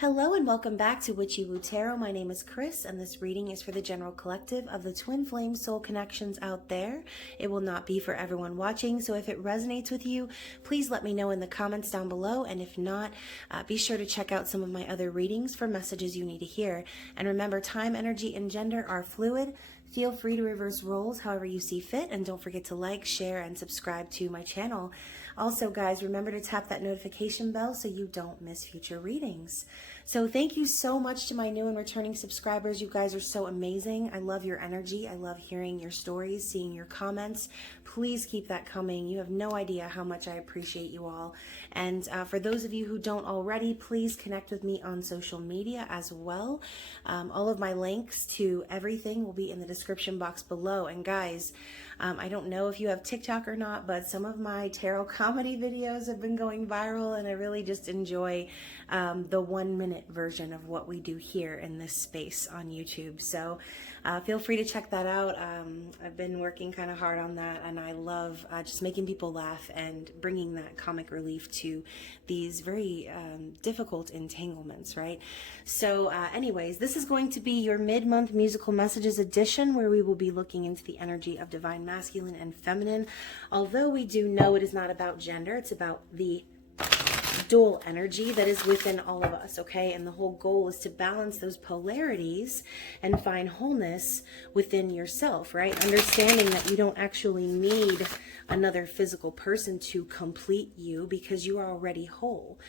Hello and welcome back to Witchy-Woo Tarot. My name is Chris and this reading is for the general collective of the twin flame soul connections out there. It will not be for everyone watching, so if it resonates with you, please let me know in the comments down below, and if not, be sure to check out some of my other readings for messages you need to hear. And remember, time, energy, and gender are fluid. Feel free to reverse roles however you see fit, and don't forget to like, share, and subscribe to my channel. Also, guys, remember to tap that notification bell so you don't miss future readings. So thank you so much to my new and returning subscribers. You guys are so amazing. I love your energy. I love hearing your stories, seeing your comments. Please keep that coming. You have no idea how much I appreciate you all. And for those of you who don't already, please connect with me on social media as well. All of my links to everything will be in the description box below. And guys, I don't know if you have TikTok or not, but some of my tarot comedy videos have been going viral, and I really just enjoy the 1-minute version of what we do here in this space on YouTube. So feel free to check that out. I've been working kind of hard on that, and I love just making people laugh and bringing that comic relief to these very difficult entanglements, right? So anyways, this is going to be your mid-month musical messages edition, where we will be looking into the energy of divine masculine and feminine. Although we do know it is not about gender, it's about the dual energy that is within all of us, okay? And the whole goal is to balance those polarities and find wholeness within yourself, right? Understanding that you don't actually need another physical person to complete you because you are already whole.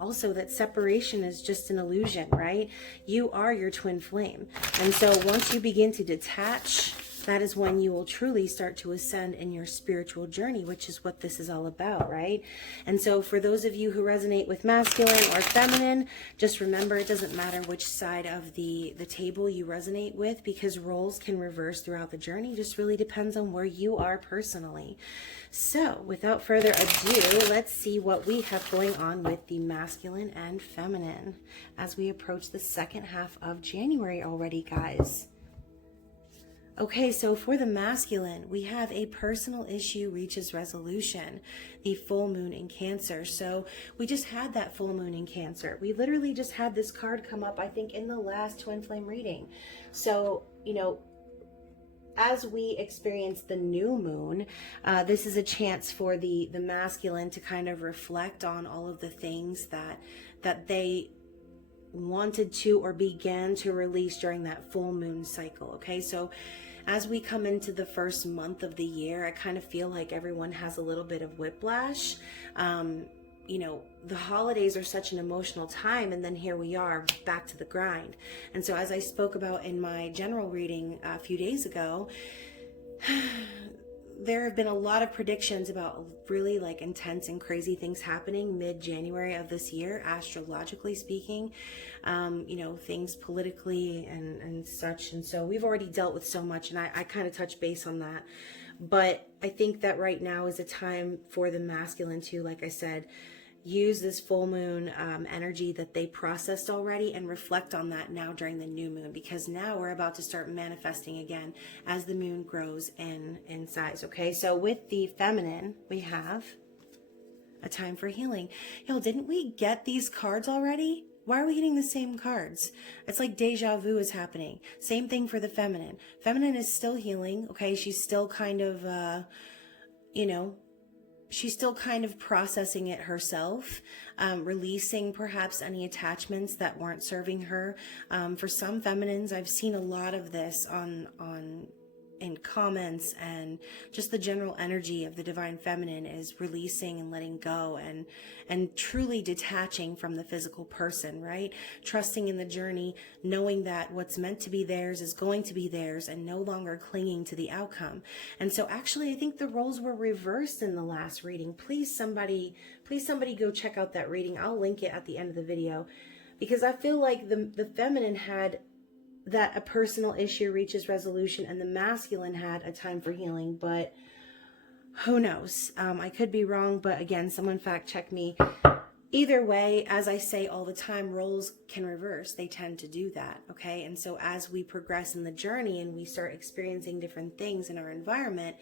Also, that separation is just an illusion, right? You are your twin flame. And so once you begin to detach, that is when you will truly start to ascend in your spiritual journey, which is what this is all about, right? And so for those of you who resonate with masculine or feminine, just remember it doesn't matter which side of the table you resonate with, because roles can reverse throughout the journey. It just really depends on where you are personally. So without further ado, let's see what we have going on with the masculine and feminine as we approach the second half of January already, guys. Okay, so for the masculine, we have a personal issue reaches resolution, the full moon in Cancer. So we just had that full moon in Cancer. We literally just had this card come up, I think, in the last twin flame reading. So, you know, as we experience the new moon, this is a chance for the masculine to kind of reflect on all of the things that they wanted to or began to release during that full moon cycle. Okay, so as we come into the first month of the year, I kind of feel like everyone has a little bit of whiplash. You know, the holidays are such an emotional time, and then here we are back to the grind. And so as I spoke about in my general reading a few days ago, there have been a lot of predictions about really like intense and crazy things happening mid-January of this year, astrologically speaking, you know, things politically and such. And so we've already dealt with so much, and I kind of touched base on that. But I think that right now is a time for the masculine to, like I said, use this full moon energy that they processed already and reflect on that now during the new moon, because now we're about to start manifesting again as the moon grows in size. Okay, so with the feminine, we have a time for healing. Yo, didn't we get these cards already? Why are we getting the same cards? It's like deja vu is happening. Same thing for the feminine. Feminine is still healing. Okay, she's still kind of, you know, she's still kind of processing it herself, releasing perhaps any attachments that weren't serving her. For some feminines, I've seen a lot of this in comments, and just the general energy of the divine feminine is releasing and letting go and truly detaching from the physical person, right? Trusting in the journey, knowing that what's meant to be theirs is going to be theirs, and no longer clinging to the outcome. And so actually, I think the roles were reversed in the last reading. Please somebody go check out that reading. I'll link it at the end of the video, because I feel like the feminine had that a personal issue reaches resolution, and the masculine had a time for healing. But who knows? I could be wrong, but again, someone fact check me. Either way, as I say all the time, roles can reverse. They tend to do that, okay? And so as we progress in the journey and we start experiencing different things in our environment,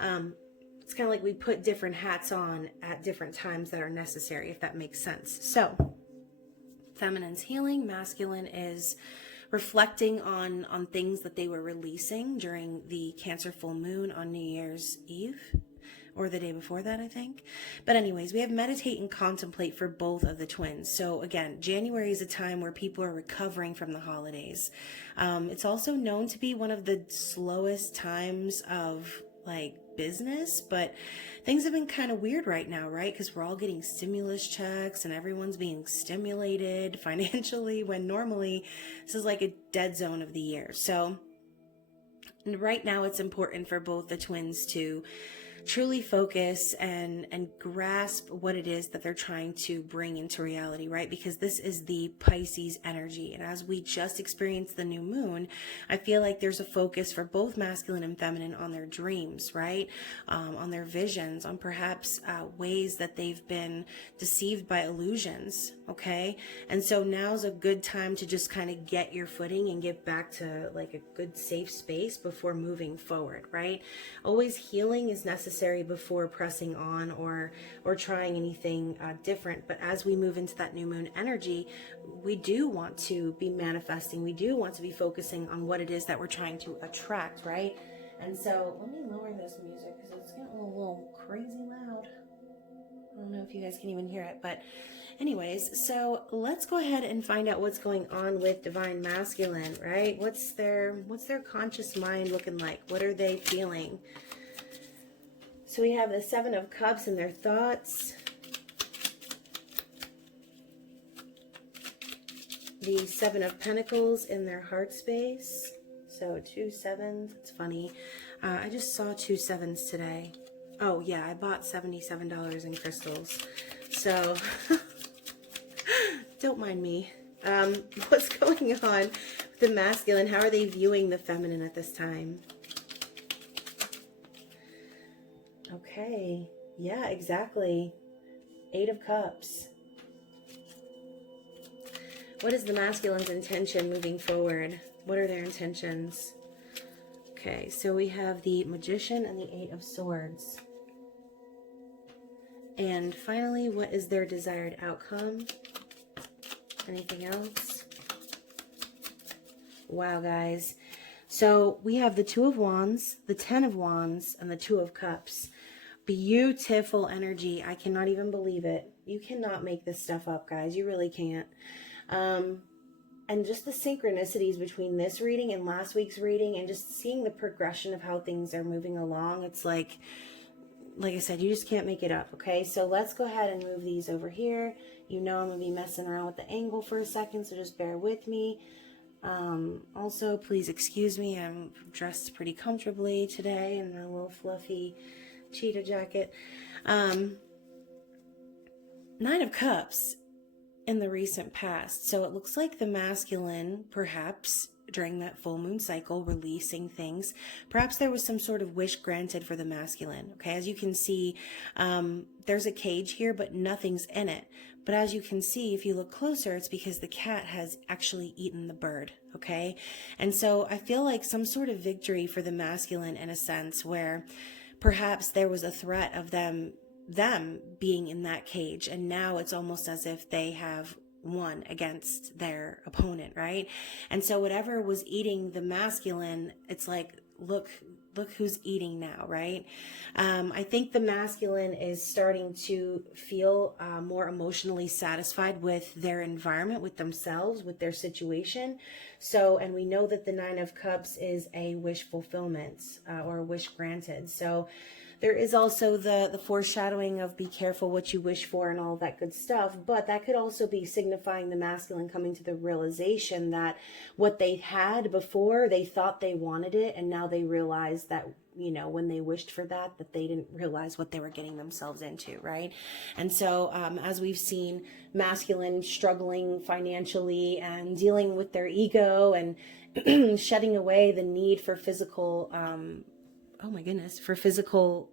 it's kind of like we put different hats on at different times that are necessary, if that makes sense. So Feminine's healing. Masculine is reflecting on things that they were releasing during the Cancer full moon on New Year's Eve, or the day before that, I think. But anyways, we have meditate and contemplate for both of the twins. So again, January is a time where people are recovering from the holidays. It's also known to be one of the slowest times of like business, but things have been kind of weird right now, right? Because we're all getting stimulus checks and everyone's being stimulated financially, when normally this is like a dead zone of the year. So right now it's important for both the twins to truly focus and grasp what it is that they're trying to bring into reality, right? Because this is the Pisces energy. And as we just experienced the new moon, I feel like there's a focus for both masculine and feminine on their dreams, right? On their visions, on perhaps ways that they've been deceived by illusions, okay? And so now's a good time to just kind of get your footing and get back to like a good safe space before moving forward, right? Always healing is necessary before pressing on or trying anything different. But as we move into that new moon energy, we do want to be manifesting. We do want to be focusing on what it is that we're trying to attract, right? And so let me lower this music because it's getting a little crazy loud. I don't know if you guys can even hear it, but anyways, so let's go ahead and find out what's going on with Divine Masculine, right? What's their conscious mind looking like? What are they feeling? So we have the Seven of Cups and their thoughts. The Seven of Pentacles in their heart space. So 2 sevens. It's funny. I just saw 2 sevens today. Oh yeah, I bought $77 in crystals. So don't mind me. What's going on with the masculine? How are they viewing the feminine at this time? Okay, yeah, exactly. 8 of Cups. What is the masculine's intention moving forward? What are their intentions? Okay, so we have the Magician and the 8 of Swords. And finally, what is their desired outcome? Anything else? Wow, guys. So we have the 2 of Wands, the 10 of Wands, and the 2 of Cups. Beautiful energy. I cannot even believe it. You cannot make this stuff up, guys. You really can't. And just the synchronicities between this reading and last week's reading, and just seeing the progression of how things are moving along. It's like I said, you just can't make it up, okay? So let's go ahead and move these over here. You know I'm going to be messing around with the angle for a second, so just bear with me. Also, please excuse me. I'm dressed pretty comfortably today in a little fluffy cheetah jacket. 9 of Cups in the recent past. So it looks like the masculine, perhaps during that full moon cycle, releasing things. Perhaps there was some sort of wish granted for the masculine. Okay, as you can see, there's a cage here, but nothing's in it. But as you can see, if you look closer, it's because the cat has actually eaten the bird. Okay, and so I feel like some sort of victory for the masculine in a sense, where perhaps there was a threat of them being in that cage, and now it's almost as if they have won against their opponent, right? And so whatever was eating the masculine, it's like, look who's eating now, right? I think the masculine is starting to feel more emotionally satisfied with their environment, with themselves, with their situation. So, and we know that the 9 of Cups is a wish fulfillment or a wish granted. So there is also the foreshadowing of be careful what you wish for and all that good stuff, but that could also be signifying the masculine coming to the realization that what they had before, they thought they wanted it, and now they realize that, you know, when they wished for that they didn't realize what they were getting themselves into, right? And so as we've seen masculine struggling financially and dealing with their ego and shedding away the need for physical for physical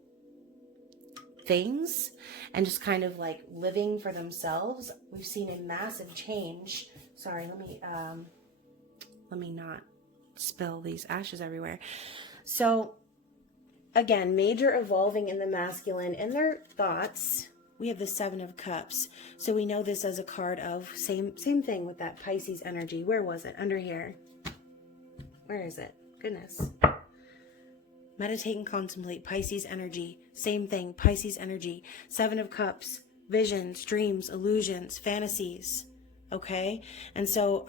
things and just kind of like living for themselves, we've seen a massive change. Sorry, let me not spill these ashes everywhere. So again, major evolving in the masculine in their thoughts. we have the Seven of Cups. So we know this as a card of same thing with that Pisces energy. Where was it? Under here. Where is it? Goodness. Meditate and contemplate. Pisces energy. Same thing. Pisces energy. Seven of Cups. Visions, dreams, illusions, fantasies. Okay? And so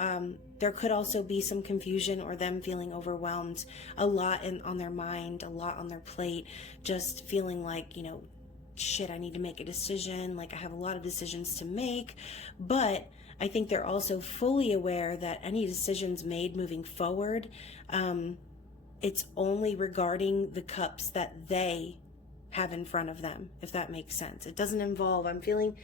there could also be some confusion or them feeling overwhelmed. A lot on their mind, a lot on their plate. Just feeling like, shit, I need to make a decision. Like I have a lot of decisions to make. But I think they're also fully aware that any decisions made moving forward, it's only regarding the cups that they have in front of them, if that makes sense. It doesn't involve, I'm feeling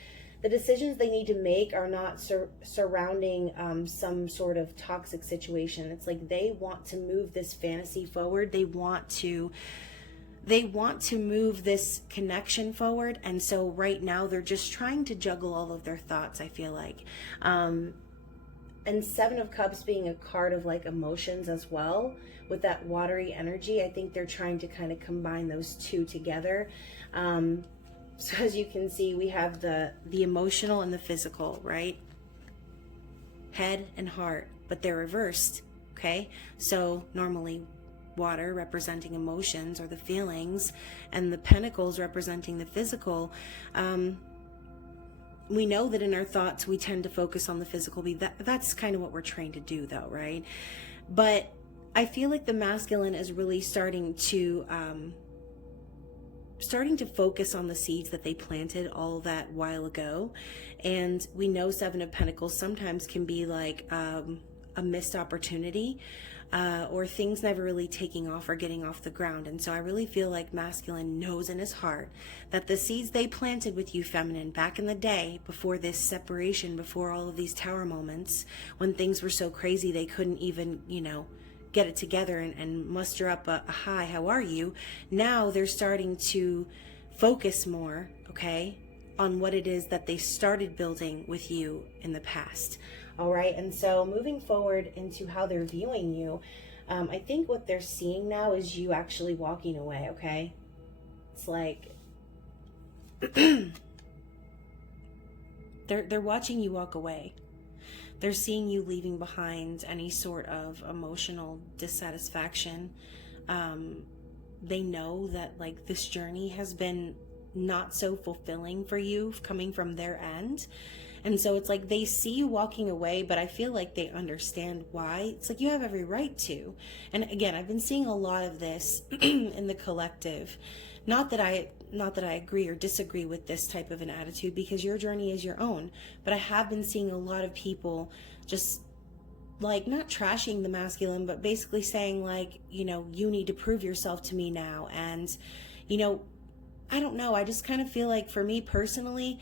the decisions they need to make are not surrounding some sort of toxic situation. It's like they want to move this fantasy forward. They want to move this connection forward. And so right now they're just trying to juggle all of their thoughts, I feel like. And Seven of Cups being a card of like emotions as well, with that watery energy, I think they're trying to kind of combine those two together. So as you can see, we have the emotional and the physical, right? Head and heart, but they're reversed, okay? So normally water representing emotions or the feelings, and the pentacles representing the physical. We know that in our thoughts, we tend to focus on the physical. That's kind of what we're trained to do though, right? But I feel like the masculine is really starting to focus on the seeds that they planted all that while ago. And we know Seven of Pentacles sometimes can be like a missed opportunity, or things never really taking off or getting off the ground. And so I really feel like masculine knows in his heart that the seeds they planted with you, feminine, back in the day, before this separation, before all of these tower moments, when things were so crazy they couldn't even, get it together and muster up a hi, how are you? Now they're starting to focus more, okay, on what it is that they started building with you in the past. All right, and so moving forward into how they're viewing you, I think what they're seeing now is you actually walking away, okay? It's like they're watching you walk away. They're seeing you leaving behind any sort of emotional dissatisfaction. They know that like this journey has been not so fulfilling for you coming from their end. And so it's like they see you walking away, but I feel like they understand why. It's like you have every right to. And again, I've been seeing a lot of this in the collective. Not that I agree or disagree with this type of an attitude, because your journey is your own. But I have been seeing a lot of people just like not trashing the masculine, but basically saying like, you need to prove yourself to me now. And, I don't know. I just kind of feel like for me personally,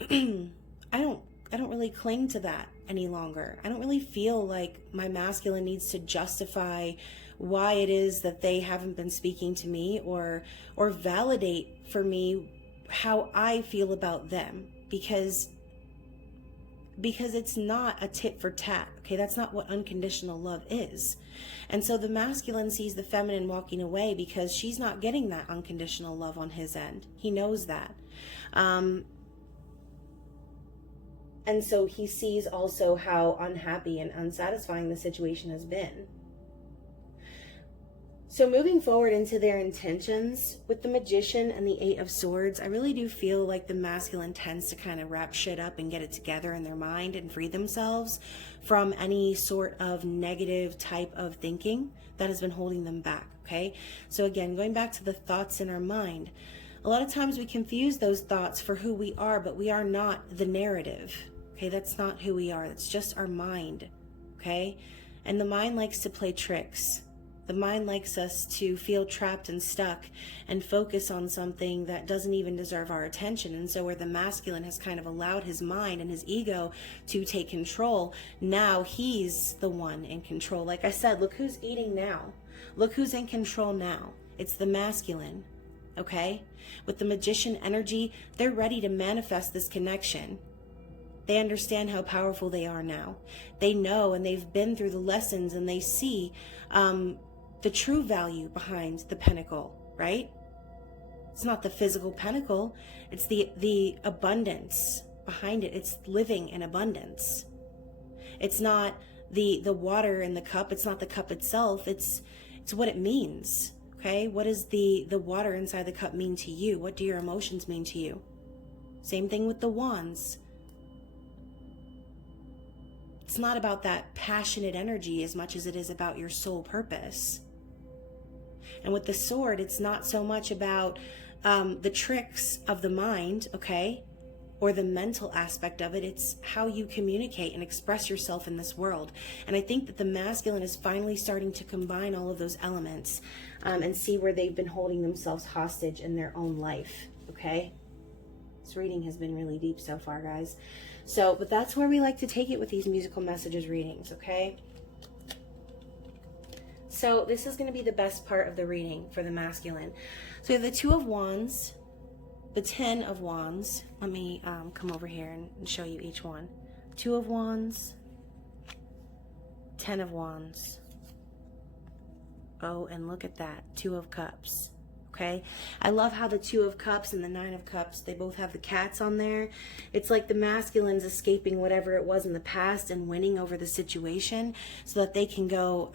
I don't really cling to that any longer. I don't really feel like my masculine needs to justify why it is that they haven't been speaking to me or validate for me how I feel about them, because it's not a tit for tat. Okay, that's not what unconditional love is. And so the masculine sees the feminine walking away because she's not getting that unconditional love on his end. He knows that. And so he sees also how unhappy and unsatisfying the situation has been. So moving forward into their intentions with the Magician and the Eight of Swords, I really do feel like the masculine tends to kind of wrap shit up and get it together in their mind and free themselves from any sort of negative type of thinking that has been holding them back, okay? So again, going back to the thoughts in our mind, a lot of times we confuse those thoughts for who we are, but we are not the narrative, okay? That's not who we are. That's just our mind, okay? And the mind likes to play tricks. The mind likes us to feel trapped and stuck and focus on something that doesn't even deserve our attention. And so where the masculine has kind of allowed his mind and his ego to take control, now he's the one in control. Like I said, look who's eating now. Look who's in control now. It's the masculine, okay? With the Magician energy, they're ready to manifest this connection. They understand how powerful they are now. They know, and they've been through the lessons, and they see the true value behind the pentacle, right? It's not the physical pentacle. It's the abundance behind it. It's living in abundance. It's not the water in the cup. It's not the cup itself. It's what it means. Okay? What does the water inside the cup mean to you? What do your emotions mean to you? Same thing with the wands. It's not about that passionate energy as much as it is about your soul purpose. And with the sword, it's not so much about the tricks of the mind, okay, or the mental aspect of it. It's how you communicate and express yourself in this world. And I think that the masculine is finally starting to combine all of those elements and see where they've been holding themselves hostage in their own life, okay? This reading has been really deep so far, guys. So, but that's where we like to take it with these musical messages readings, okay? So this is going to be the best part of the reading for the masculine. So we have the Two of Wands, the Ten of Wands. Let me come over here and show you each one. Two of Wands, Ten of Wands. Oh, and look at that, Two of Cups. Okay, I love how the Two of Cups and the Nine of Cups, they both have the cats on there. It's like the masculine's escaping whatever it was in the past and winning over the situation so that they can go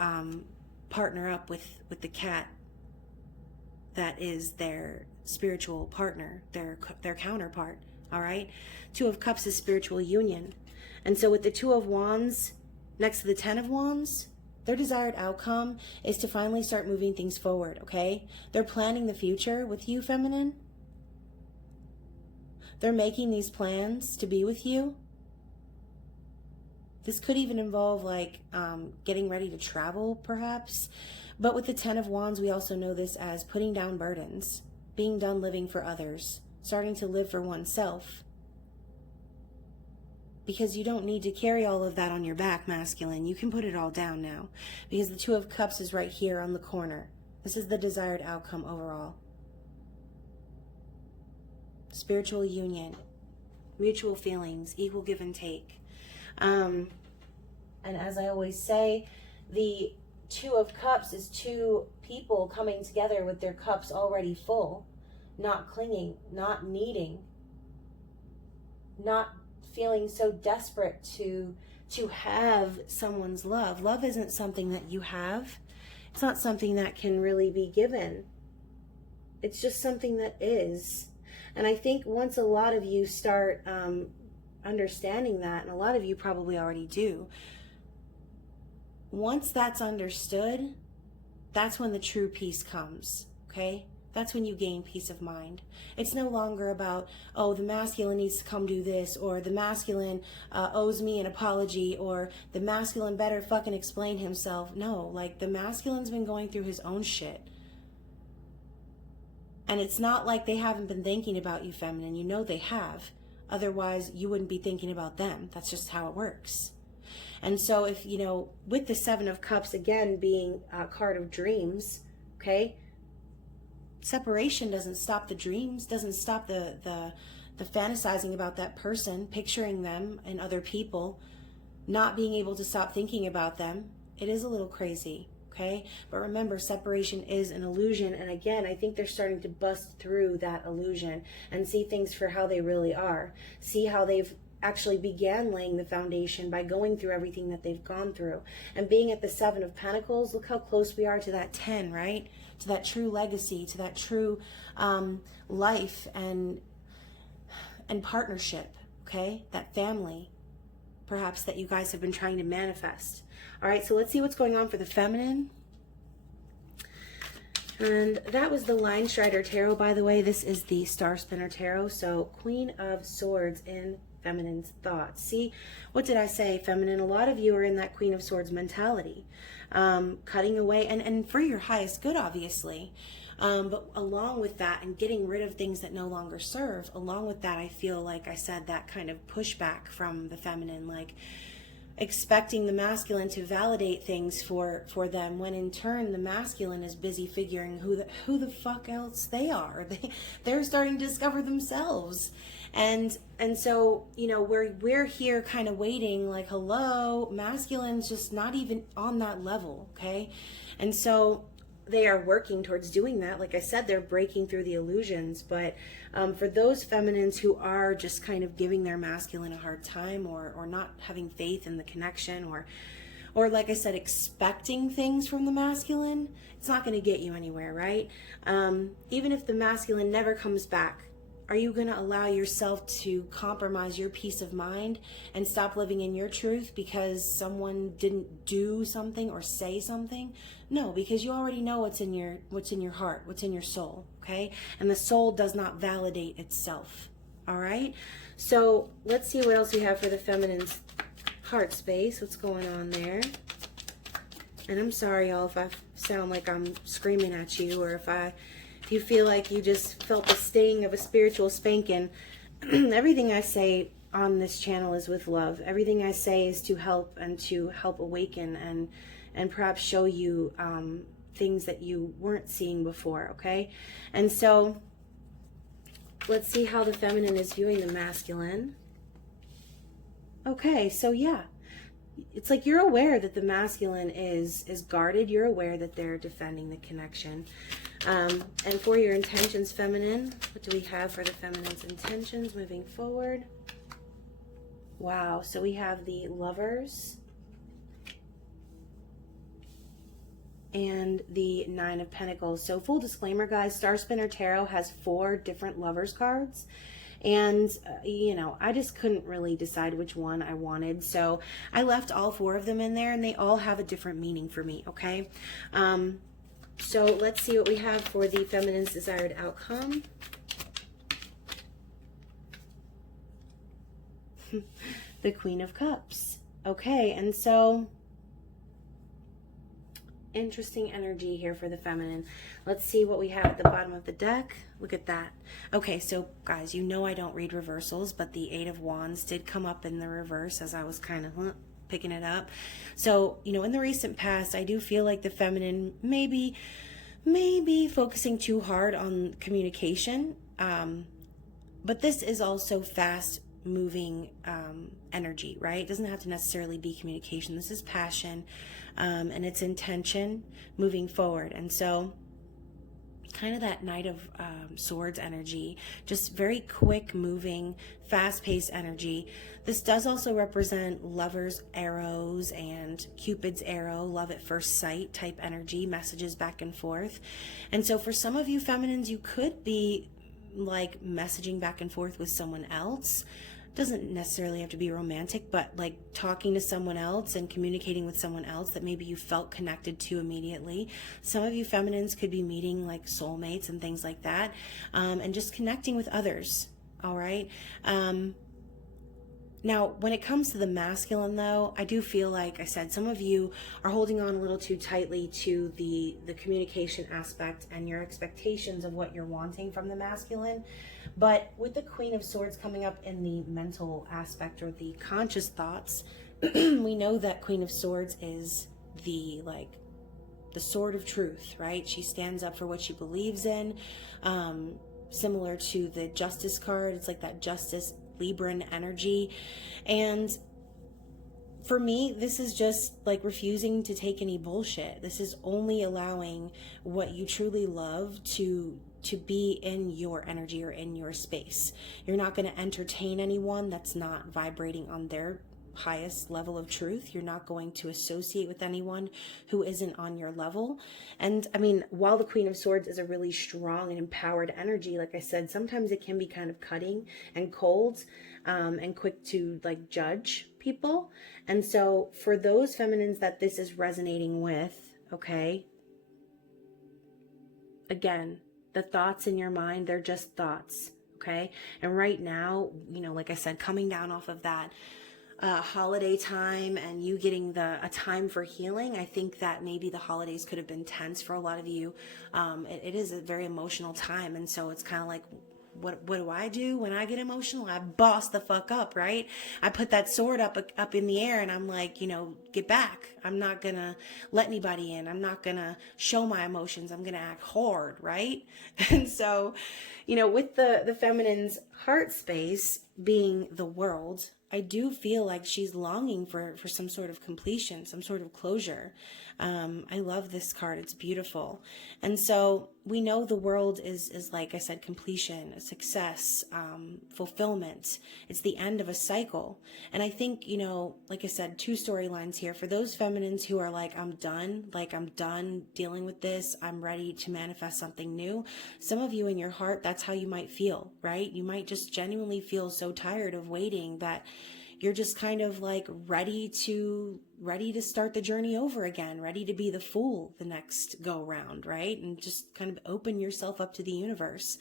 partner up with the cat that is their spiritual partner, their counterpart. All right, Two of Cups is spiritual union. And so with the Two of Wands next to the Ten of Wands, their desired outcome is to finally start moving things forward, okay? They're planning the future with you, feminine. They're making these plans to be with you. This could even involve like getting ready to travel, perhaps. But with the Ten of Wands, we also know this as putting down burdens, being done living for others, starting to live for oneself. Because you don't need to carry all of that on your back, masculine. You can put it all down now. Because the Two of Cups is right here on the corner. This is the desired outcome overall. Spiritual union, mutual feelings, equal give and take. And as I always say, the Two of Cups is two people coming together with their cups already full, not clinging, not needing, not feeling so desperate to have someone's love. Love isn't something that you have. It's not something that can really be given. It's just something that is. And I think once a lot of you start understanding that, and a lot of you probably already do, once that's understood, that's when the true peace comes, okay? That's when you gain peace of mind. It's no longer about, oh, the masculine needs to come do this, or the masculine owes me an apology, or the masculine better fucking explain himself. No, like the masculine's been going through his own shit. And it's not like they haven't been thinking about you, feminine. You know they have. Otherwise, you wouldn't be thinking about them. That's just how it works. And so if, you know, with the Seven of Cups, again, being a card of dreams, okay, separation doesn't stop the dreams, doesn't stop the fantasizing about that person, picturing them and other people, not being able to stop thinking about them. It is a little crazy, okay? But remember, separation is an illusion. And again, I think they're starting to bust through that illusion and see things for how they really are. See how they've actually began laying the foundation by going through everything that they've gone through. And being at the Seven of Pentacles, look how close we are to that 10, right? To that true legacy, to that true life and partnership, okay? That family, perhaps, that you guys have been trying to manifest. All right, so let's see what's going on for the feminine. And that was the Line Strider Tarot, by the way. This is the Star Spinner Tarot. So Queen of Swords in feminine's thoughts. See, what did I say, feminine? A lot of you are in that Queen of Swords mentality, cutting away and for your highest good, obviously, but along with that and getting rid of things that no longer serve, along with that, I feel like I said that kind of pushback from the feminine, like expecting the masculine to validate things for them, when in turn the masculine is busy figuring who the fuck else they are. They're starting to discover themselves. And so, you know, we're here kind of waiting like, hello, masculine's just not even on that level, okay? And so they are working towards doing that. Like I said, they're breaking through the illusions. But for those feminines who are just kind of giving their masculine a hard time, or not having faith in the connection, or like I said, expecting things from the masculine, it's not going to get you anywhere, right? Even if the masculine never comes back, are you going to allow yourself to compromise your peace of mind and stop living in your truth because someone didn't do something or say something? No, because you already know what's in your heart, what's in your soul, okay? And the soul does not validate itself, all right? So let's see what else we have for the feminine's heart space. What's going on there? And I'm sorry, y'all, if I sound like I'm screaming at you, or if you feel like you just felt the sting of a spiritual spanking. Everything I say on this channel is with love. Everything I say is to help, and to help awaken and perhaps show you things that you weren't seeing before, okay? And so let's see how the feminine is viewing the masculine. Okay, so yeah, it's like you're aware that the masculine is guarded. You're aware that they're defending the connection. And for your intentions, feminine, what do we have for the feminine's intentions moving forward? Wow, so we have the Lovers and the Nine of Pentacles. So full disclaimer, guys, Star Spinner Tarot has 4 different Lovers cards. And, you know, I just couldn't really decide which one I wanted. So I left all 4 of them in there, and they all have a different meaning for me, okay? So let's see what we have for the feminine's desired outcome. The Queen of Cups. Okay, and so interesting energy here for the feminine. Let's see what we have at the bottom of the deck. Look at that. Okay, so guys, you know I don't read reversals, but the Eight of Wands did come up in the reverse as I was kind of picking it up. So, you know, in the recent past, I do feel like the feminine maybe focusing too hard on communication. But this is also fast moving energy, right? It doesn't have to necessarily be communication. This is passion, and it's intention moving forward. And so kind of that Knight of Swords energy, just very quick moving, fast-paced energy. This does also represent Lover's arrows and Cupid's arrow, love at first sight type energy, messages back and forth. And so for some of you feminines, you could be like messaging back and forth with someone else. Doesn't necessarily have to be romantic, but like talking to someone else and communicating with someone else that maybe you felt connected to immediately. Some of you feminines could be meeting like soulmates and things like that, and just connecting with others. All right. Now, when it comes to the masculine, though, I do feel like I said, some of you are holding on a little too tightly to the communication aspect and your expectations of what you're wanting from the masculine. But with the Queen of Swords coming up in the mental aspect or the conscious thoughts, we know that Queen of Swords is the sword of truth, right? She stands up for what she believes in. Similar to the Justice card, it's like that Justice Libran energy. And for me, this is just like refusing to take any bullshit. This is only allowing what you truly love to be in your energy or in your space. You're not going to entertain anyone that's not vibrating on their highest level of truth. You're not going to associate with anyone who isn't on your level. And I mean, while the Queen of Swords is a really strong and empowered energy, like I said, sometimes it can be kind of cutting and cold, and quick to like judge people. And so for those feminines that this is resonating with, okay, again, the thoughts in your mind, they're just thoughts, okay? And right now, you know, like I said, coming down off of that holiday time and you getting a time for healing, I think that maybe the holidays could have been tense for a lot of you. It is a very emotional time, and so it's kind of like, what do I do when I get emotional? I boss the fuck up, right? I put that sword up in the air and I'm like, you know, get back. I'm not gonna let anybody in. I'm not gonna show my emotions. I'm gonna act hard, right? And so, you know, with the feminine's heart space being the World, I do feel like she's longing for some sort of completion, some sort of closure. I love this card. It's beautiful. And so we know the world is like I said, completion, success, fulfillment. It's the end of a cycle. And I think, like I said, two storylines here. For those feminines who are like, I'm done dealing with this. I'm ready to manifest something new. Some of you in your heart, that's how you might feel, right? You might just genuinely feel so tired of waiting that you're just kind of like ready to start the journey over again, ready to be the fool the next go round, right? And just kind of open yourself up to the universe.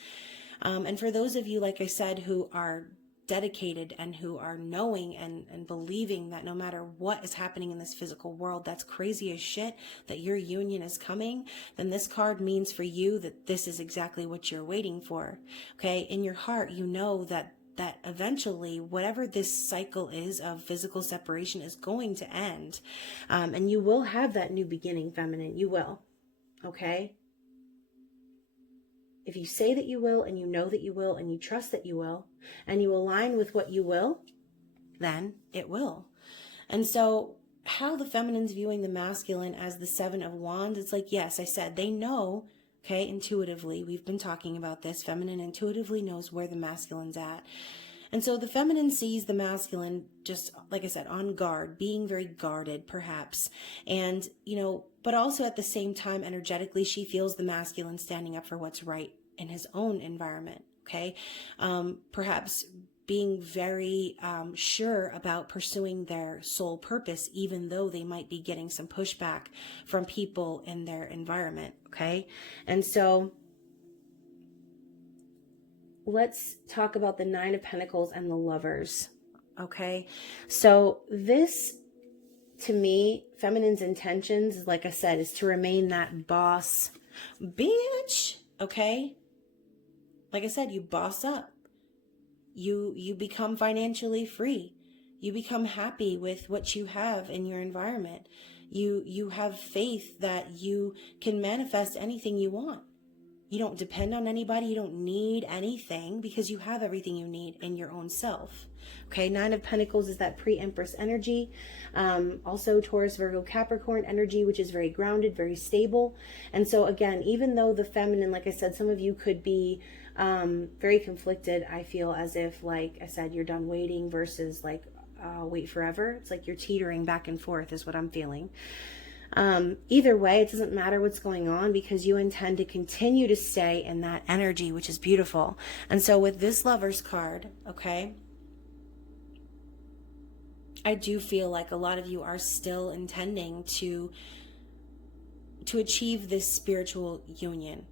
And for those of you, like I said, who are dedicated and who are knowing and believing that no matter what is happening in this physical world, that's crazy as shit, that your union is coming, then this card means for you that this is exactly what you're waiting for. Okay. In your heart, you know that eventually whatever this cycle is of physical separation is going to end. And you will have that new beginning, feminine. You will. Okay? If you say that you will, and you know that you will, and you trust that you will, and you align with what you will, then it will. And so how the feminine's viewing the masculine as the Seven of Wands, it's like, yes, I said, they know, okay, intuitively, we've been talking about this, feminine intuitively knows where the masculine's at. And so the feminine sees the masculine, just like I said, on guard, being very guarded perhaps. And, but also at the same time, energetically, she feels the masculine standing up for what's right in his own environment. Okay. Perhaps being very sure about pursuing their soul purpose, even though they might be getting some pushback from people in their environment. Okay. And so let's talk about the Nine of Pentacles and the Lovers. Okay. So this, to me, feminine's intentions, like I said, is to remain that boss bitch. Okay. Like I said, you boss up. You become financially free. You become happy with what you have in your environment. You have faith that you can manifest anything you want. You don't depend on anybody. You don't need anything because you have everything you need in your own self. Okay, Nine of Pentacles is that pre-Empress energy. Also Taurus, Virgo, Capricorn energy, which is very grounded, very stable. And so again, even though the feminine, like I said, some of you could be very conflicted. I feel as if, like I said, you're done waiting versus like wait forever. It's like you're teetering back and forth is what I'm feeling. Either way, it doesn't matter what's going on because you intend to continue to stay in that energy, which is beautiful. And so with this Lovers card, okay, I do feel like a lot of you are still intending to achieve this spiritual union.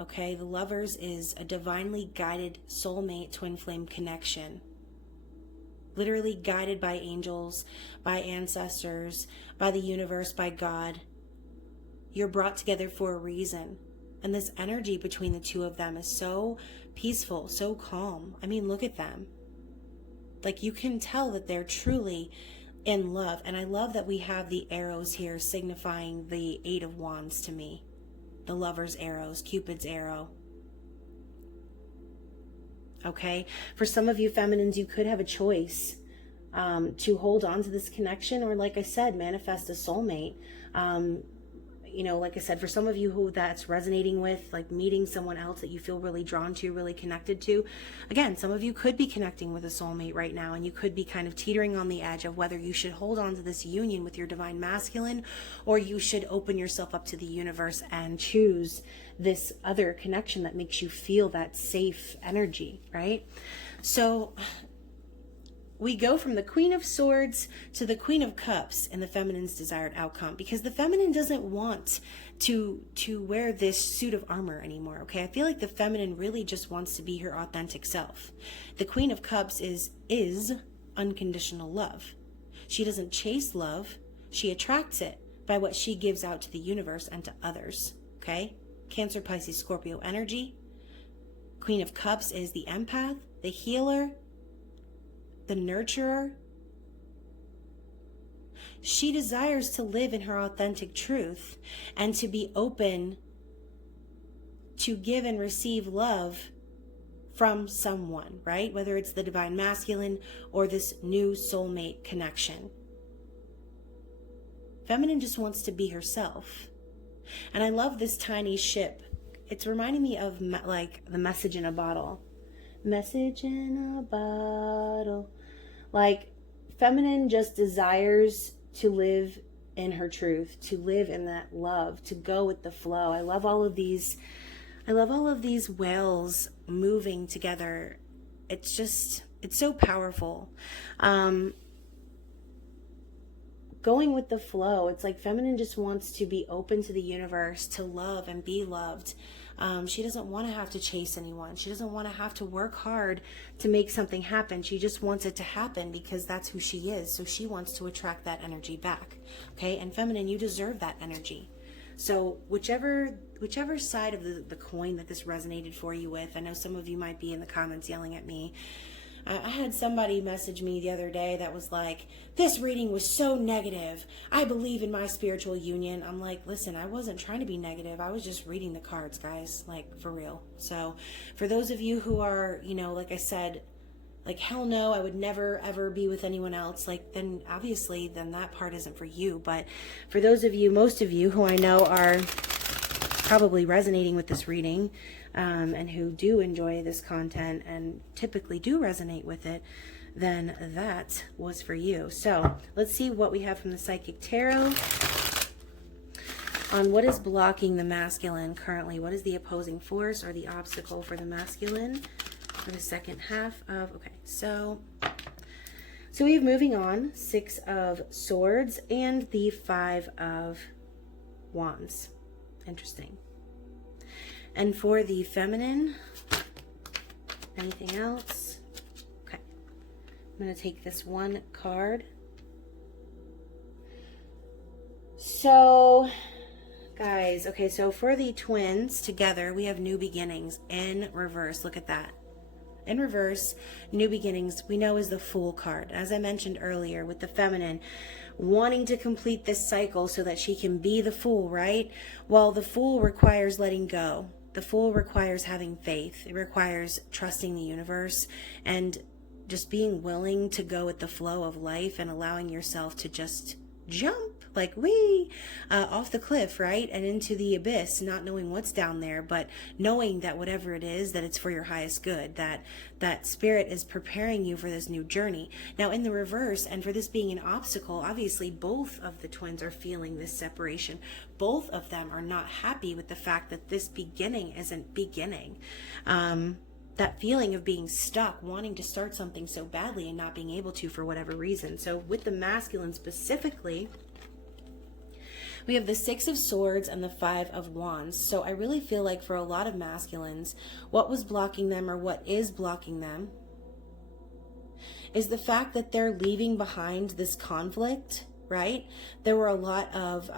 Okay, the Lovers is a divinely guided soulmate twin flame connection. Literally guided by angels, by ancestors, by the universe, by God. You're brought together for a reason. And this energy between the two of them is so peaceful, so calm. I mean, look at them. Like, you can tell that they're truly in love. And I love that we have the arrows here signifying the Eight of Wands to me. The Lover's arrows, Cupid's arrow. Okay, for some of you feminines, you could have a choice to hold on to this connection, or like I said, manifest a soulmate. Like I said, for some of you who that's resonating with, like meeting someone else that you feel really drawn to, really connected to. Again, some of you could be connecting with a soulmate right now, and you could be kind of teetering on the edge of whether you should hold on to this union with your divine masculine, or you should open yourself up to the universe and choose this other connection that makes you feel that safe energy, right? So we go from the Queen of Swords to the Queen of Cups in the feminine's desired outcome, because the feminine doesn't want to wear this suit of armor anymore, okay? I feel like the feminine really just wants to be her authentic self. The Queen of Cups is unconditional love. She doesn't chase love. She attracts it by what she gives out to the universe and to others, okay? Cancer, Pisces, Scorpio energy. Queen of Cups is the empath, the healer, the nurturer. She desires to live in her authentic truth and to be open to give and receive love from someone, right? Whether it's the divine masculine or this new soulmate connection. Feminine just wants to be herself. And I love this tiny ship. It's reminding me of like the message in a bottle. Message in a bottle. Like, feminine just desires to live in her truth, to live in that love, to go with the flow. I love all of these whales moving together. It's so powerful. Going with the flow. It's like feminine just wants to be open to the universe, to love and be loved. She doesn't want to have to chase anyone. She doesn't want to have to work hard to make something happen. She just wants it to happen because that's who she is. So she wants to attract that energy back. Okay? And feminine, you deserve that energy. So whichever side of the coin that this resonated for you with, I know some of you might be in the comments yelling at me. I had somebody message me the other day that was like, this reading was so negative. I believe in my spiritual union. I'm like, listen, I wasn't trying to be negative. I was just reading the cards, guys, like for real. So for those of you who are, like I said, like, hell no, I would never ever be with anyone else, like, then obviously then that part isn't for you. But for those of you, most of you who I know are probably resonating with this reading, and who do enjoy this content and typically do resonate with it, then that was for you. So let's see what we have from the Psychic Tarot on what is blocking the masculine currently. What is the opposing force or the obstacle for the masculine for the second half of, okay, so we have, moving on, 6 of Swords and the 5 of Wands. Interesting. And for the feminine, anything else? Okay. I'm going to take this one card. So, guys, okay, so for the twins together, we have new beginnings in reverse. Look at that. In reverse, new beginnings, we know is the Fool card. As I mentioned earlier, with the feminine, wanting to complete this cycle so that she can be the Fool, right? Well, the Fool requires letting go. The Fool requires having faith. It requires trusting the universe and just being willing to go with the flow of life and allowing yourself to just jump like off the cliff, right? And into the abyss, not knowing what's down there, but knowing that whatever it is, that it's for your highest good, that spirit is preparing you for this new journey. Now in the reverse, and for this being an obstacle, obviously both of the twins are feeling this separation. Both of them are not happy with the fact that this beginning isn't beginning. That feeling of being stuck, wanting to start something so badly and not being able to for whatever reason. So with the masculine specifically, we have the 6 of Swords and the 5 of Wands. So I really feel like for a lot of masculines, what was blocking them, or what is blocking them, is the fact that they're leaving behind this conflict, right? There were a lot of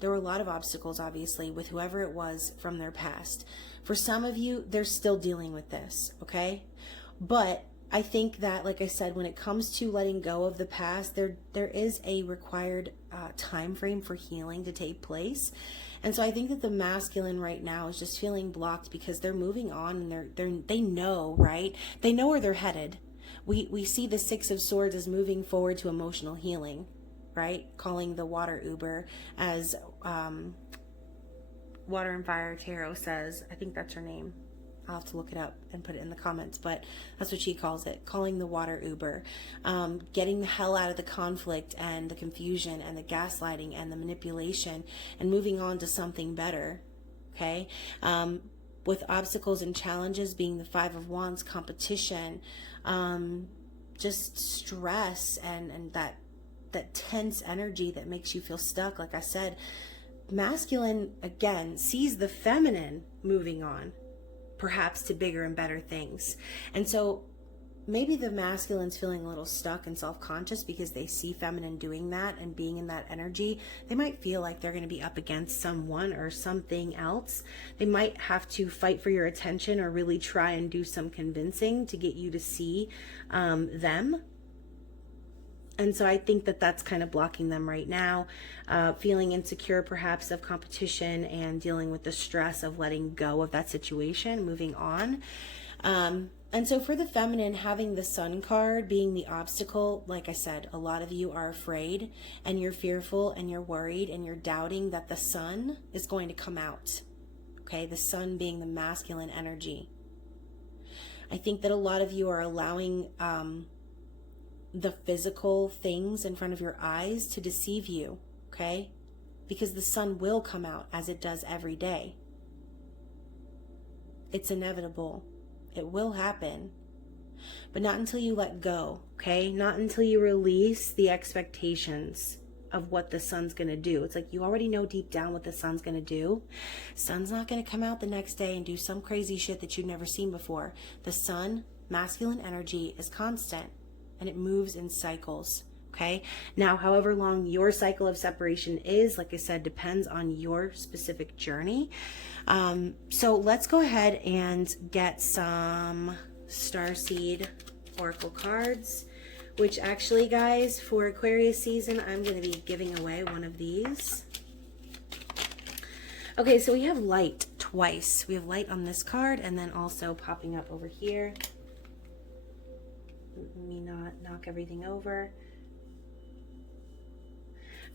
obstacles, obviously, with whoever it was from their past. For some of you, they're still dealing with this, okay? But I think that, like I said, when it comes to letting go of the past, there is a required time frame for healing to take place. And so I think that the masculine right now is just feeling blocked because they're moving on, and they know, right? They know where they're headed. We see the 6 of Swords as moving forward to emotional healing, right? Calling the water Uber, as Water and Fire Tarot says. I think that's her name. I'll have to look it up and put it in the comments, but that's what she calls it, calling the water Uber. Getting the hell out of the conflict and the confusion and the gaslighting and the manipulation and moving on to something better, okay? With obstacles and challenges being the 5 of Wands, competition, just stress and that tense energy that makes you feel stuck. Like I said, masculine, again, sees the feminine moving on, perhaps to bigger and better things. And so maybe the masculine's feeling a little stuck and self-conscious because they see feminine doing that and being in that energy. They might feel like they're going to be up against someone or something else. They might have to fight for your attention or really try and do some convincing to get you to see them. And so I think that that's kind of blocking them right now, feeling insecure perhaps of competition and dealing with the stress of letting go of that situation, moving on. And so for the feminine, having the Sun card being the obstacle, like I said, a lot of you are afraid and you're fearful and you're worried and you're doubting that the sun is going to come out. Okay, the sun being the masculine energy. I think that a lot of you are allowing the physical things in front of your eyes to deceive you, okay? Because the sun will come out as it does every day. It's inevitable. It will happen. But not until you let go, okay? Not until you release the expectations of what the sun's going to do. It's like you already know deep down what the sun's going to do. Sun's not going to come out the next day and do some crazy shit that you've never seen before. The sun, masculine energy, is constant and it moves in cycles. Okay. Now, however long your cycle of separation is, like I said, depends on your specific journey. So let's go ahead and get some Starseed Oracle cards, which actually, guys, for Aquarius season, I'm going to be giving away one of these. Okay, so we have light twice. We have light on this card and then also popping up over here. Let me not knock everything over.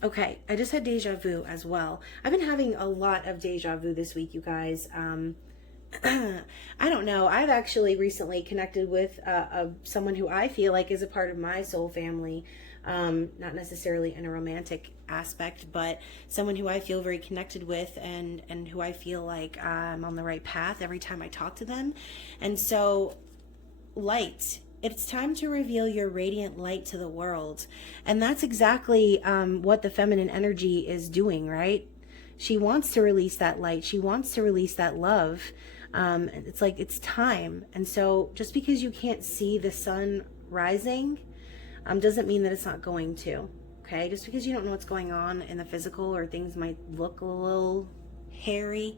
Okay, I just had deja vu as well. I've been having a lot of deja vu this week, you guys. I don't know. I've actually recently connected with someone who I feel like is a part of my soul family. Not necessarily in a romantic aspect, but someone who I feel very connected with and who I feel like I'm on the right path every time I talk to them. And so, light. It's time to reveal your radiant light to the world. And that's exactly what the feminine energy is doing, right? She wants to release that light. She wants to release that love. It's like it's time. And so just because you can't see the sun rising doesn't mean that it's not going to. Okay? Just because you don't know what's going on in the physical or things might look a little hairy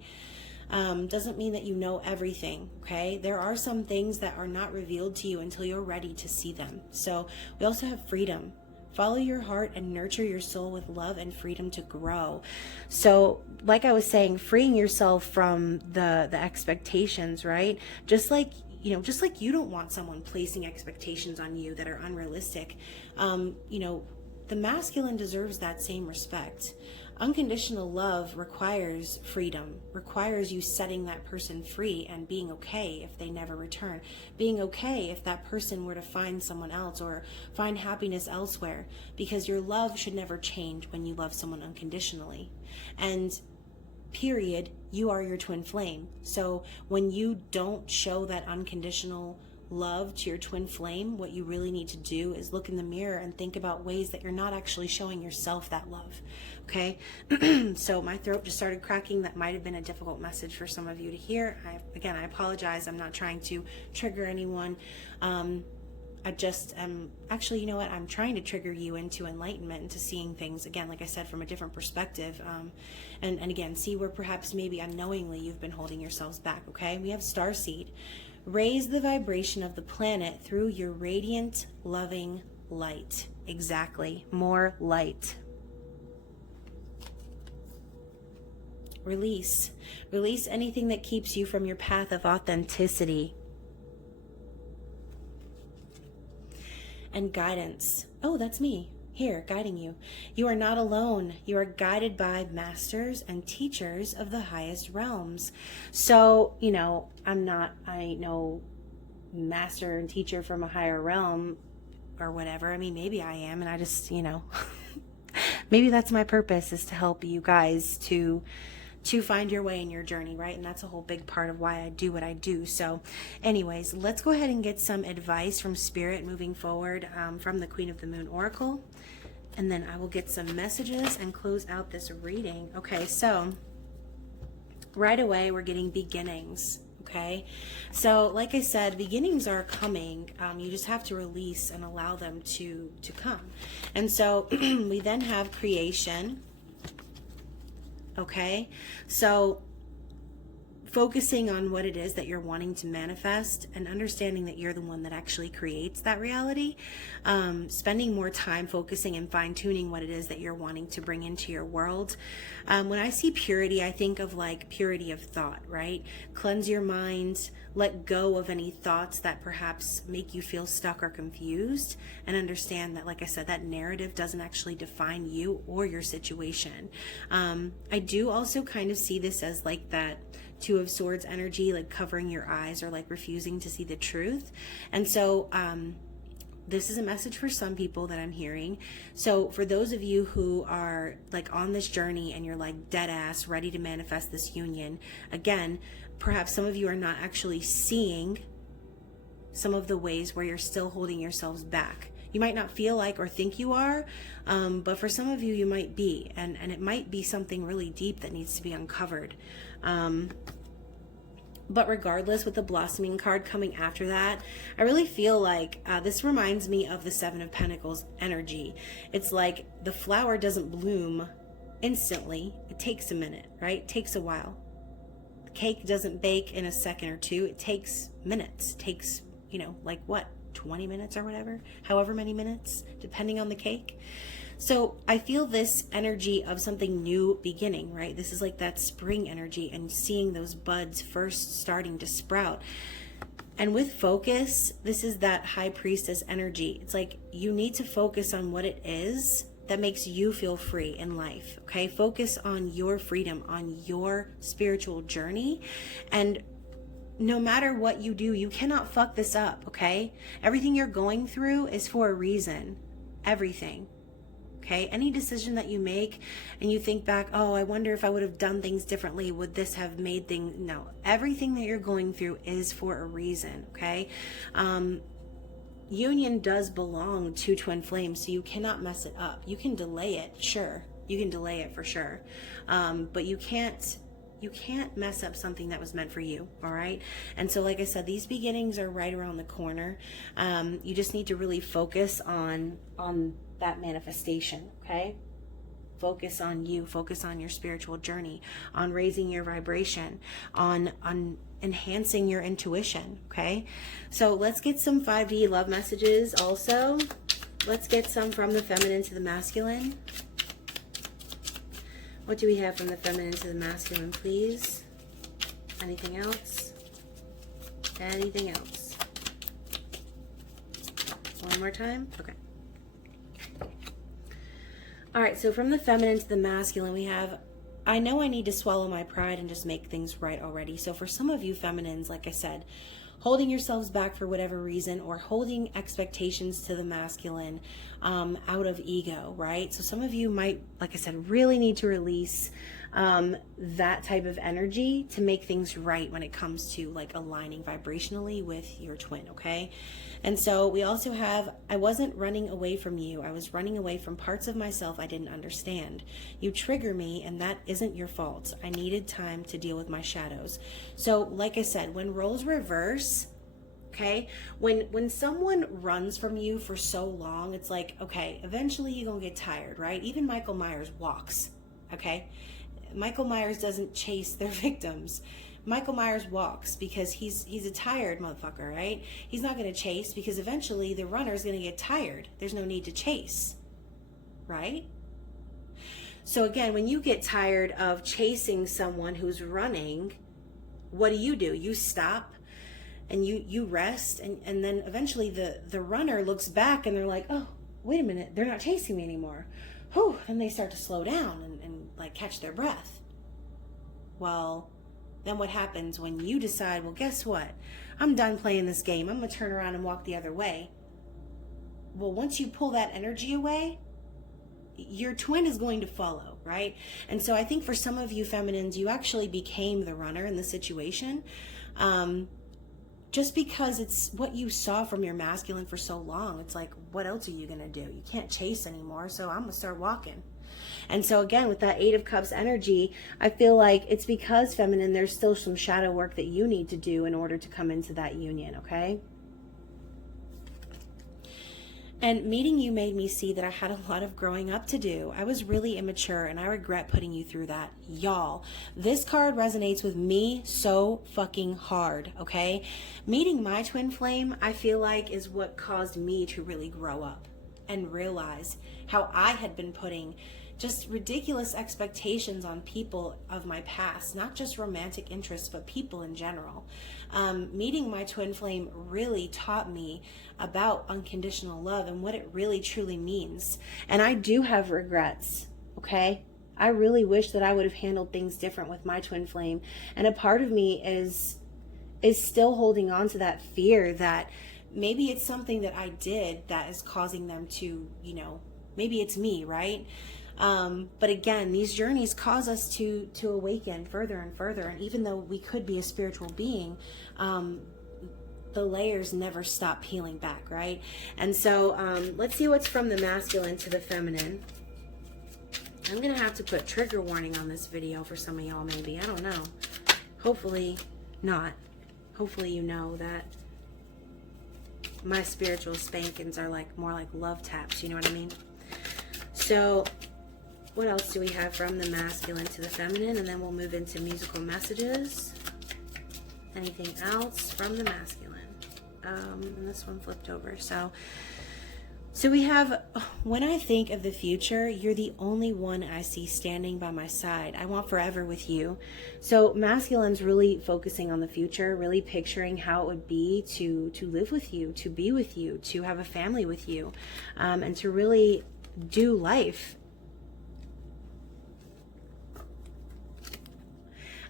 doesn't mean that you know everything, okay? There are some things that are not revealed to you until you're ready to see them. So we also have freedom. Follow your heart and nurture your soul with love and freedom to grow. So like I was saying, freeing yourself from the expectations, right? Just like you don't want someone placing expectations on you that are unrealistic. The masculine deserves that same respect. Unconditional love requires freedom, requires you setting that person free and being okay if they never return, being okay if that person were to find someone else or find happiness elsewhere, because your love should never change when you love someone unconditionally. And period, you are your twin flame. So when you don't show that unconditional love to your twin flame, what you really need to do is look in the mirror and think about ways that you're not actually showing yourself that love. Okay? So my throat just started cracking. That might have been a difficult message for some of you to hear. I apologize. I'm not trying to trigger anyone. I just actually, you know what? I'm trying to trigger you into enlightenment, into seeing things, again, like I said, from a different perspective. And again, see where perhaps maybe unknowingly you've been holding yourselves back, okay? We have Starseed. Raise the vibration of the planet through your radiant, loving light. Exactly. More light. Release. Release anything that keeps you from your path of authenticity. And guidance. Oh, that's me. Here, guiding you. You are not alone. You are guided by masters and teachers of the highest realms. So, I'm not, master and teacher from a higher realm or whatever. I mean, maybe I am, and I just, maybe that's my purpose, is to help you guys to find your way in your journey, right? And that's a whole big part of why I do what I do. So anyways, let's go ahead and get some advice from Spirit moving forward from the Queen of the Moon Oracle. And then I will get some messages and close out this reading. Okay, so right away we're getting beginnings. Okay, so like I said, beginnings are coming. You just have to release and allow them to come. And so we then have creation. Okay, so focusing on what it is that you're wanting to manifest and understanding that you're the one that actually creates that reality. Spending more time focusing and fine-tuning what it is that you're wanting to bring into your world. When I see purity, I think of like purity of thought, right? Cleanse your mind, let go of any thoughts that perhaps make you feel stuck or confused, and understand that, like I said, that narrative doesn't actually define you or your situation. I do also kind of see this as like that Two of Swords energy, like covering your eyes or like refusing to see the truth. And so this is a message for some people that I'm hearing. So for those of you who are like on this journey and you're like dead ass ready to manifest this union, again, perhaps some of you are not actually seeing some of the ways where you're still holding yourselves back. You might not feel like or think you are, but for some of you, you might be. And it might be something really deep that needs to be uncovered. But regardless, with the blossoming card coming after that, I really feel like this reminds me of the Seven of Pentacles energy. It's like the flower doesn't bloom instantly. It takes a minute, right? It takes a while. The cake doesn't bake in a second or two. It takes minutes. It takes, you know, like what, 20 minutes or whatever, however many minutes, depending on the cake. So I feel this energy of something new beginning, right? This is like that spring energy and seeing those buds first starting to sprout. And with focus, this is that High Priestess energy. It's like you need to focus on what it is that makes you feel free in life, okay? Focus on your freedom, on your spiritual journey. And no matter what you do, you cannot fuck this up, okay? Everything you're going through is for a reason. Everything. Okay, any decision that you make and you think back, oh, I wonder if I would have done things differently, would this have made things? No, everything that you're going through is for a reason. Okay, union does belong to twin flames, so you cannot mess it up. You can delay it, sure, you can delay it for sure, but you can't mess up something that was meant for you. All right. And so, like I said, these beginnings are right around the corner. You just need to really focus on that manifestation. Okay. Focus on you, focus on your spiritual journey, on raising your vibration, on enhancing your intuition. Okay. So let's get some 5D love messages also. Let's get some from the feminine to the masculine. What do we have from the feminine to the masculine, please? Anything else? Anything else? One more time? Okay. All right, so from the feminine to the masculine, we have, I know I need to swallow my pride and just make things right already. So for some of you feminines, like I said, holding yourselves back for whatever reason, or holding expectations to the masculine out of ego, right? So some of you might, like I said, really need to release that type of energy to make things right when it comes to like aligning vibrationally with your twin, okay? And so we also have, I wasn't running away from you. I was running away from parts of myself I didn't understand. You trigger me, and that isn't your fault. I needed time to deal with my shadows. So like I said, when roles reverse, okay, when someone runs from you for so long, it's like, okay, eventually you're gonna get tired, right? Even Michael Myers walks, okay? Michael Myers doesn't chase their victims. Michael Myers walks because he's a tired motherfucker, right? He's not going to chase because eventually the runner is going to get tired. There's no need to chase, right? So again, when you get tired of chasing someone who's running, what do? You stop and you rest, and then eventually the runner looks back and they're like, oh, wait a minute, they're not chasing me anymore. Whew, and they start to slow down and like catch their breath. Well, then what happens when you decide, well, guess what? I'm done playing this game. I'm going to turn around and walk the other way. Well, once you pull that energy away, your twin is going to follow, right? And so I think for some of you feminines, you actually became the runner in the situation. Just because it's what you saw from your masculine for so long. It's like, what else are you going to do? You can't chase anymore, so I'm going to start walking. And so again, with that Eight of Cups energy, I feel like it's because feminine, there's still some shadow work that you need to do in order to come into that union, okay? And meeting you made me see that I had a lot of growing up to do. I was really immature, and I regret putting you through that. Y'all, this card resonates with me so fucking hard, okay? Meeting my twin flame, I feel like, is what caused me to really grow up. and realize how I had been putting just ridiculous expectations on people of my past, not just romantic interests, but people in general. Meeting my twin flame really taught me about unconditional love and what it really truly means. And I do have regrets, okay? I really wish that I would have handled things different with my twin flame. And a part of me is still holding on to that fear that maybe it's something that I did that is causing them to, maybe it's me, right? But again, these journeys cause us to awaken further and further. And even though we could be a spiritual being, the layers never stop peeling back, right? And so let's see what's from the masculine to the feminine. I'm going to have to put trigger warning on this video for some of y'all, maybe. I don't know. Hopefully not. Hopefully you know that my spiritual spankings are more like love taps, you know what I mean? So what else do we have from the masculine to the feminine? And then we'll move into musical messages. Anything else from the masculine? And this one flipped over. So we have, when I think of the future, you're the only one I see standing by my side. I want forever with you. So masculine's really focusing on the future, really picturing how it would be to live with you, to be with you, to have a family with you, and to really do life.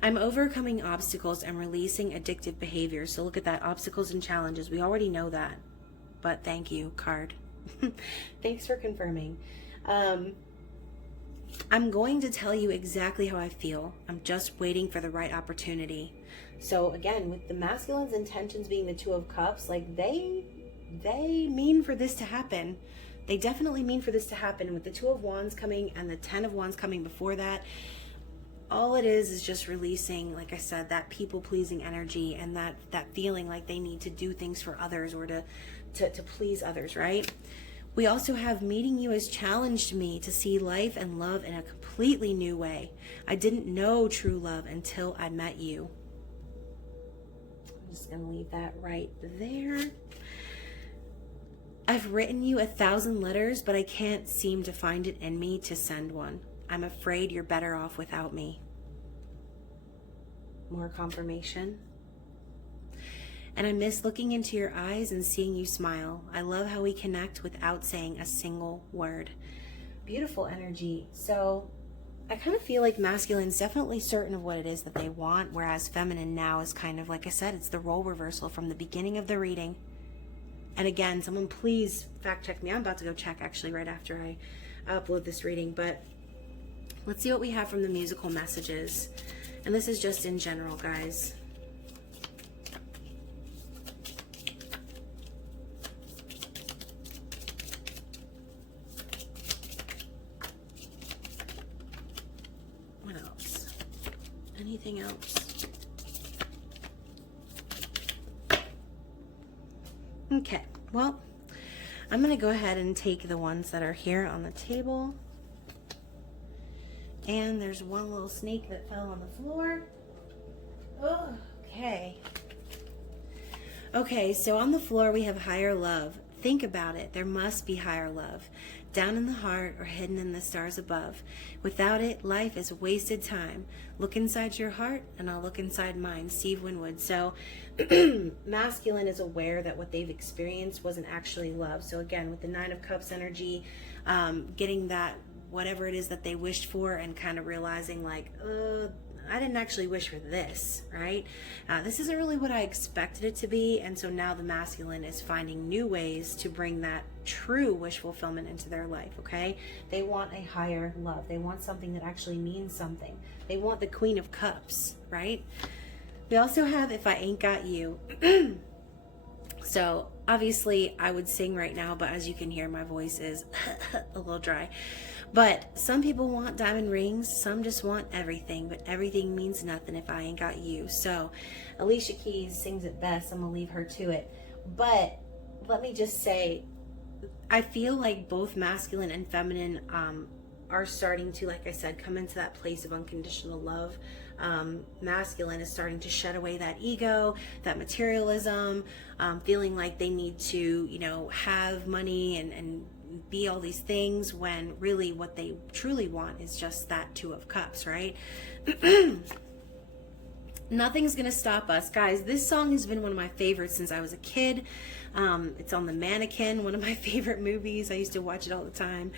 I'm overcoming obstacles and releasing addictive behaviors. So look at that, obstacles and challenges. We already know that, but thank you, card. Thanks for confirming. I'm going to tell you exactly how I feel. I'm just waiting for the right opportunity. So again, with the masculine's intentions being the Two of Cups, they mean for this to happen. They definitely mean for this to happen. With the Two of Wands coming and the Ten of Wands coming before that, all it is just releasing, like I said, that people-pleasing energy and that feeling like they need to do things for others or to please others, right? We also have meeting you has challenged me to see life and love in a completely new way. I didn't know true love until I met you. I'm just going to leave that right there. I've written you 1,000 letters, but I can't seem to find it in me to send one. I'm afraid you're better off without me. More confirmation. And I miss looking into your eyes and seeing you smile. I love how we connect without saying a single word. Beautiful energy. So I kind of feel like masculine's definitely certain of what it is that they want, whereas feminine now is kind of, like I said, it's the role reversal from the beginning of the reading. And again, someone please fact check me. I'm about to go check actually right after I upload this reading, but let's see what we have from the musical messages. And this is just in general, guys. What else? Anything else? Okay, well, I'm going to go ahead and take the ones that are here on the table. And there's one little snake that fell on the floor. Oh, okay. Okay, so on the floor we have higher love. Think about it. There must be higher love. Down in the heart or hidden in the stars above. Without it, life is wasted time. Look inside your heart and I'll look inside mine. Steve Winwood. So masculine is aware that what they've experienced wasn't actually love. So again, with the Nine of Cups energy, getting that whatever it is that they wished for and kind of realizing I didn't actually wish for this, right? This isn't really what I expected it to be. And so now the masculine is finding new ways to bring that true wish fulfillment into their life, okay? They want a higher love. They want something that actually means something. They want the Queen of Cups, right? We also have If I Ain't Got You. So obviously I would sing right now, but as you can hear, my voice is a little dry. But some people want diamond rings, some just want everything, but everything means nothing if I ain't got you. So Alicia Keys sings it best. I'm gonna leave her to it. But let me just say, I feel like both masculine and feminine are starting to, like I said, come into that place of unconditional love. Masculine is starting to shed away that ego, that materialism, feeling like they need to, have money and be all these things when really what they truly want is just that Two of Cups, right? Nothing's gonna stop us. Guys, this song has been one of my favorites since I was a kid. It's on The Mannequin, one of my favorite movies. I used to watch it all the time.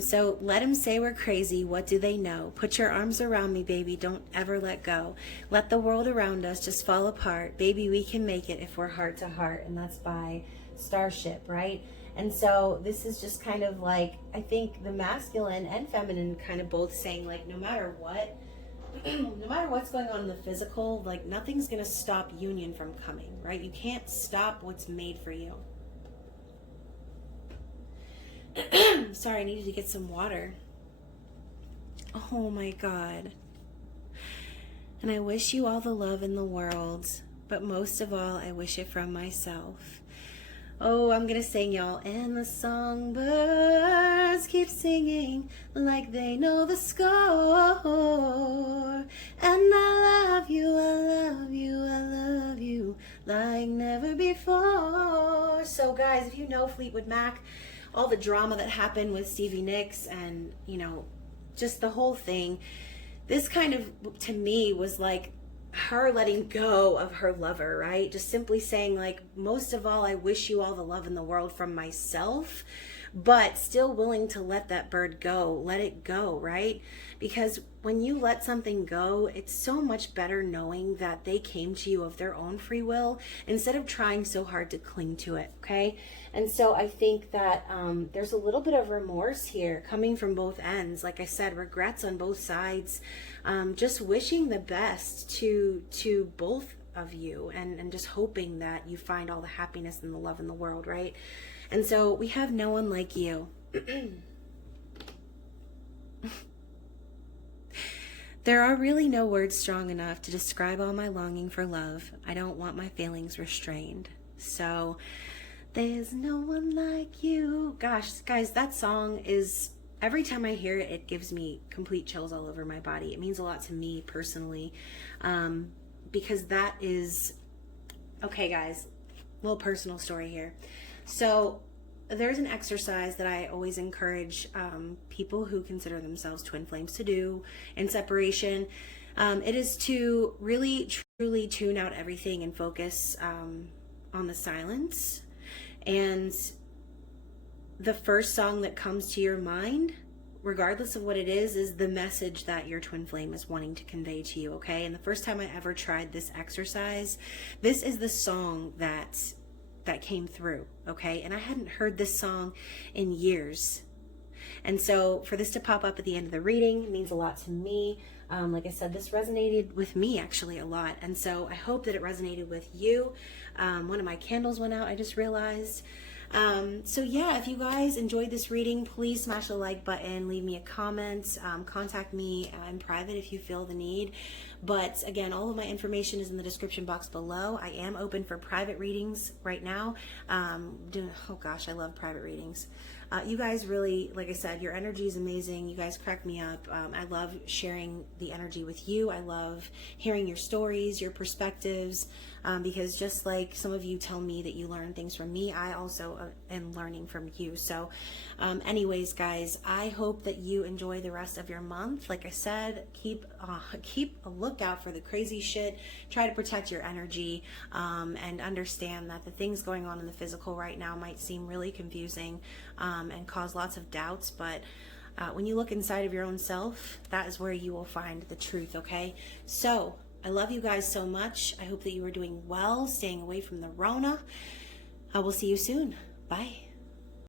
So let them say we're crazy. What do they know? Put your arms around me, baby. Don't ever let go. Let the world around us just fall apart. Baby, we can make it if we're heart to heart. And that's by Starship, right? And so this is just kind of like, I think the masculine and feminine kind of both saying, like, no matter what, no matter what's going on in the physical, like, nothing's going to stop union from coming, right? You can't stop what's made for you. Sorry, I needed to get some water. Oh my God. And I wish you all the love in the world, but most of all, I wish it from myself. Oh, I'm gonna sing, y'all. And the songbirds keep singing like they know the score. And I love you, I love you, I love you like never before. So guys, if you know Fleetwood Mac, all the drama that happened with Stevie Nicks and, you know, just the whole thing, this kind of, to me, was like her letting go of her lover, right? Just simply saying, like, most of all, I wish you all the love in the world from myself, but still willing to let that bird go, let it go, right? Because when you let something go, it's so much better knowing that they came to you of their own free will instead of trying so hard to cling to it, okay? And so I think that there's a little bit of remorse here coming from both ends. Like I said, regrets on both sides, just wishing the best to both of you and just hoping that you find all the happiness and the love in the world, right? And so we have no one like you. There are really no words strong enough to describe all my longing for love. I don't want my feelings restrained. So there's no one like you. Gosh, guys, that song is, every time I hear it, it gives me complete chills all over my body. It means a lot to me personally, because that is, okay guys, little personal story here. So there's an exercise that I always encourage people who consider themselves twin flames to do in separation. It is to really, truly tune out everything and focus on the silence. And the first song that comes to your mind, regardless of what it is the message that your twin flame is wanting to convey to you, okay? And the first time I ever tried this exercise, this is the song that came through, okay? And I hadn't heard this song in years. And so for this to pop up at the end of the reading means a lot to me. Like I said, this resonated with me actually a lot. And so I hope that it resonated with you. One of my candles went out, I just realized. So yeah, if you guys enjoyed this reading, please smash the like button, leave me a comment, contact me in private if you feel the need. But again, all of my information is in the description box below. I am open for private readings right now. Oh gosh, I love private readings. You guys really, like I said, your energy is amazing. You guys crack me up. I love sharing the energy with you. I love hearing your stories, your perspectives, because just like some of you tell me that you learn things from me, I also am learning from you. So anyways, guys, I hope that you enjoy the rest of your month. Like I said, keep a lookout for the crazy shit. Try to protect your energy, and understand that the things going on in the physical right now might seem really confusing and cause lots of doubts, but when you look inside of your own self, that is where you will find the truth, okay? So I love you guys so much. I hope that you are doing well, staying away from the Rona. I will see you soon. Bye.